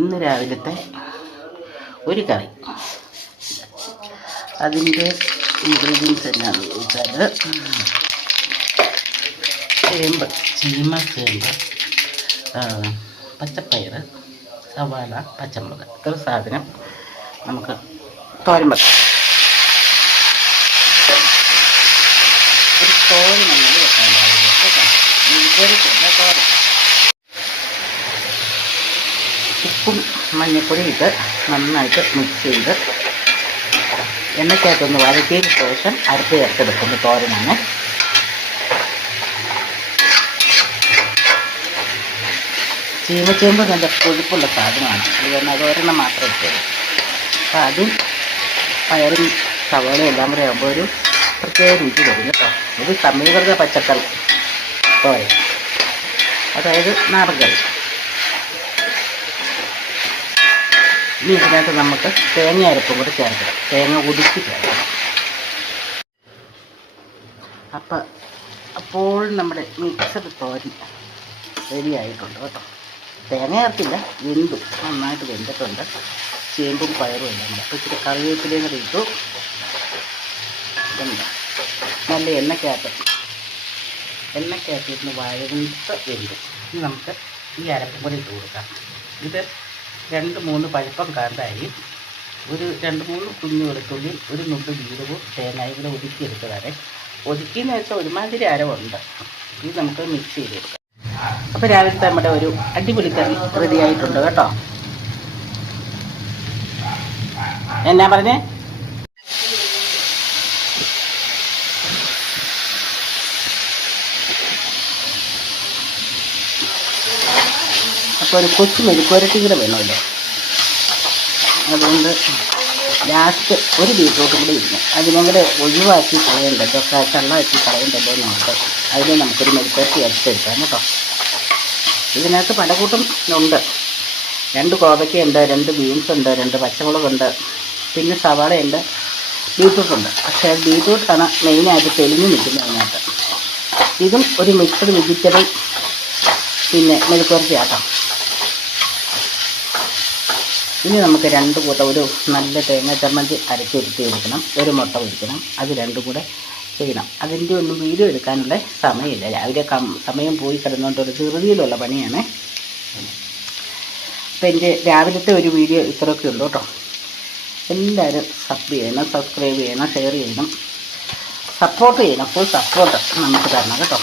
ഇന്ന് രാവിലത്തെ ഒരു കറി. അതിൻ്റെ ഇൻഗ്രീഡിയൻസ് എന്നാന്ന് ചോദിച്ചാൽ ചേമ്പ്, ചീമച്ചേമ്പ്, പച്ചപ്പയർ, സവാള, പച്ചമുളക്, ഇത്ര സാധനം നമുക്ക് തോരൻ വെക്കാം. ഒരു തോരൻ നമ്മൾ വെക്കാൻ പാടില്ല കേട്ടോ. ഇതുപോലെയല്ല തോരൻ. ഉപ്പും മഞ്ഞൾപ്പൊടി ഇട്ട് നന്നായിട്ട് മിക്സ് ചെയ്ത് എണ്ണയ്ക്കകത്തൊന്ന് വഴറ്റിയതിന് ശേഷം അരപ്പ് ചേർത്തെടുക്കുന്ന തോരനാണ്. ചീമച്ചേമ്പ് നല്ല കൊഴുപ്പുള്ള സാധനമാണ്, അതുകൊണ്ട് അതൊരെണ്ണം മാത്രമേ ഇട്ടുള്ളൂ. അപ്പോൾ അതും പയറും സവാളയും എല്ലാം കൂടെ ആകുമ്പോൾ ഒരു പ്രത്യേക രുചി വരും കേട്ടോ. ഒരു സമീകൃത പച്ചക്കറി തോരൻ, അതായത് നാടൻ കറി. ഇനി ഇതിനകത്ത് നമുക്ക് തേങ്ങ അരപ്പും കൂടെ ചേർക്കണം, തേങ്ങ ഒതുക്കി ചേർക്കണം. അപ്പോൾ നമ്മുടെ മിക്സഡ് തോരൻ റെഡി ആയിട്ടുണ്ട് കേട്ടോ. തേങ്ങ ചേർത്തില്ല, നന്നായിട്ട് വെന്തിട്ടുണ്ട്. ചേമ്പും പയറും എല്ലാം കൂടെ. അപ്പോൾ ഇച്ചിരി കറിവേപ്പിലയും കൂടെ ഇട്ടു. നല്ല എണ്ണയ്ക്കകത്തിരുന്ന് വഴങ്ങിട്ട് വെന്തു. ഇനി നമുക്ക് ഈ അരപ്പും കൂടെ ഇട്ട് കൊടുക്കാം. ഇത് 2-3 പഴുപ്പം കാന്താരിയും ഒരു 2-3 കുഞ്ഞു വെളുത്തുള്ളിയും ഒരു നുള്ളു ജീരകവും തേങ്ങയും കൂടെ ഒതുക്കിയെടുത്തതാണ്. ഒതുക്കിയെന്ന് വെച്ചാൽ ഒരുമാതിരി അരവുണ്ട്. ഇത് നമുക്ക് മിക്സ് ചെയ്ത് കൊടുക്കാം. അപ്പോൾ രാവിലത്തെ നമ്മുടെ ഒരു അടിപൊളി കറി റെഡി ആയിട്ടുണ്ട് കേട്ടോ. എന്നാ പറഞ്ഞേ? അപ്പോൾ ഒരു കൊച്ചു മെഴുക്കുവരട്ടി കൂടെ വേണമല്ലോ, അതുകൊണ്ട് ലാസ്റ്റ് ഒരു ബീറ്റ്റൂട്ട് കൂടെ ഇരുന്നു. അതിനെ കൂടെ ഒഴിവാക്കി കളയണ്ടല്ലോ, ചള്ളാക്കി കളയണ്ടല്ലോ നമുക്ക്. അതിൽ നമുക്കൊരു മെഴുക്കുവരട്ടി അരച്ചെടുക്കാം കേട്ടോ. ഇതിനകത്ത് പലകൂട്ടം ഉണ്ട്. 2 കോവയ്ക്കയുണ്ട്, 2 ബീൻസ് ഉണ്ട്, 2 പച്ചമുളകുണ്ട്, പിന്നെ സവാളയുണ്ട്, ബീറ്റ്റൂട്ടുണ്ട്. പക്ഷേ ബീറ്റ്റൂട്ടാണ് മെയിനായിട്ട് തെളിഞ്ഞ് നിൽക്കുന്നത് അതിനകത്ത്. ഇതും ഒരു മിക്സഡ് വെജിറ്റബിൾ പിന്നെ മെഴുക്കുവരട്ടി ആക്കാം. ഇനി നമുക്ക് 2 കൂട്ടം ഒരു നല്ല തേങ്ങ ചമ്മന്തി അരച്ചെടുത്ത് എടുക്കണം. ഒരു മുട്ട പൊരിക്കണം. അത് 2 കൂടെ ചെയ്യണം. അതിൻ്റെ ഒന്നും വീഡിയോ എടുക്കാനുള്ള സമയമില്ല. രാവിലെ സമയം പോയി കിടന്നുകൊണ്ടൊരു ധൃതിയിലുള്ള പണിയാണ്. അപ്പം എൻ്റെ രാവിലത്തെ ഒരു വീഡിയോ ഇത്രയൊക്കെ ഉള്ളൂ കേട്ടോ. എല്ലാവരും സബ്സ്ക്രൈബ് ചെയ്യണം, ഷെയർ ചെയ്യണം, സപ്പോർട്ട് ചെയ്യണം. ഫുൾ സപ്പോർട്ട് നമുക്ക് തരണം കേട്ടോ.